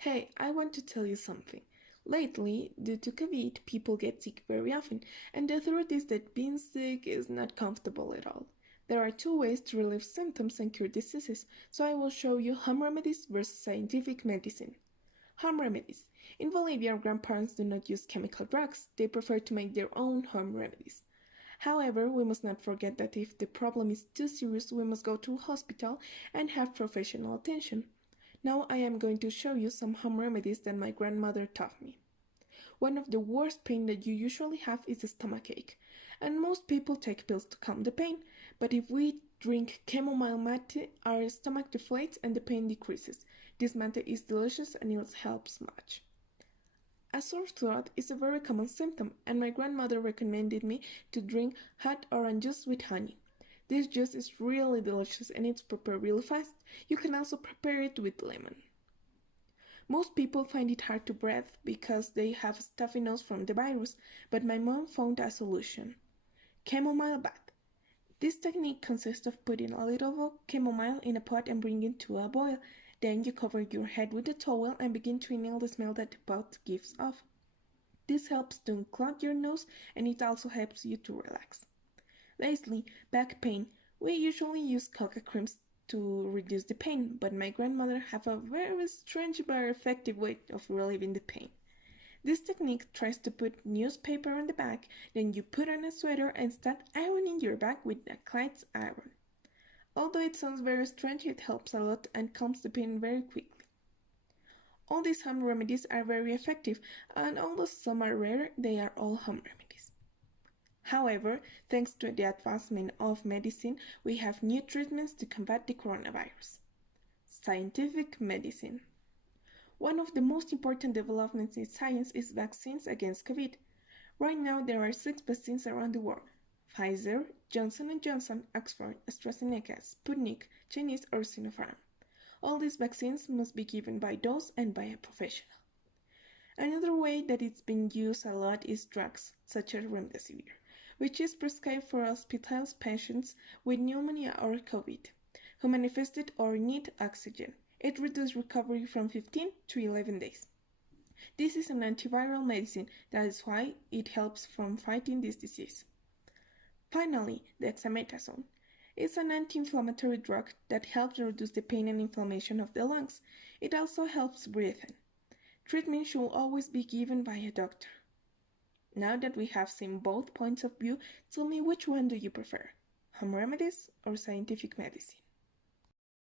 Hey, I want to tell you something. Lately, due to COVID, people get sick very often, and the truth is that being sick is not comfortable at all. There are two ways to relieve symptoms and cure diseases, so I will show you home remedies versus scientific medicine. Home remedies. In Bolivia, grandparents do not use chemical drugs, they prefer to make their own home remedies. However, we must not forget that if the problem is too serious, we must go to a hospital and have professional attention. Now I am going to show you some home remedies that my grandmother taught me. One of the worst pain that you usually have is a stomachache, and most people take pills to calm the pain, but if we drink chamomile mate, our stomach deflates and the pain decreases. This mate is delicious and it helps much. A sore throat is a very common symptom, and my grandmother recommended me to drink hot orange juice with honey. This juice is really delicious and it's prepared really fast. You can also prepare it with lemon. Most people find it hard to breathe because they have a stuffy nose from the virus, but my mom found a solution. Chamomile bath. This technique consists of putting a little chamomile in a pot and bringing it to a boil. Then you cover your head with a towel and begin to inhale the smell that the pot gives off. This helps to unclog your nose and it also helps you to relax. Lastly, back pain. We usually use coca creams to reduce the pain, but my grandmother have a very strange but effective way of relieving the pain. This technique tries to put newspaper on the back, then you put on a sweater and start ironing your back with a Clyde's iron. Although it sounds very strange, it helps a lot and calms the pain very quickly. All these home remedies are very effective, and although some are rare, they are all home remedies. However, thanks to the advancement of medicine, we have new treatments to combat the coronavirus. Scientific medicine. One of the most important developments in science is vaccines against COVID. Right now, there are 6 vaccines around the world: Pfizer, Johnson & Johnson, Oxford, AstraZeneca, Sputnik, Chinese, or Sinopharm. All these vaccines must be given by dose and by a professional. Another way that it's been used a lot is drugs, such as Remedies, which is prescribed for hospitalized patients with pneumonia or COVID, who manifested or need oxygen. It reduces recovery from 15 to 11 days. This is an antiviral medicine, that is why it helps from fighting this disease. Finally, dexamethasone is an anti-inflammatory drug that helps reduce the pain and inflammation of the lungs. It also helps breathing. Treatment should always be given by a doctor. Now that we have seen both points of view, tell me which one do you prefer, home remedies or scientific medicine?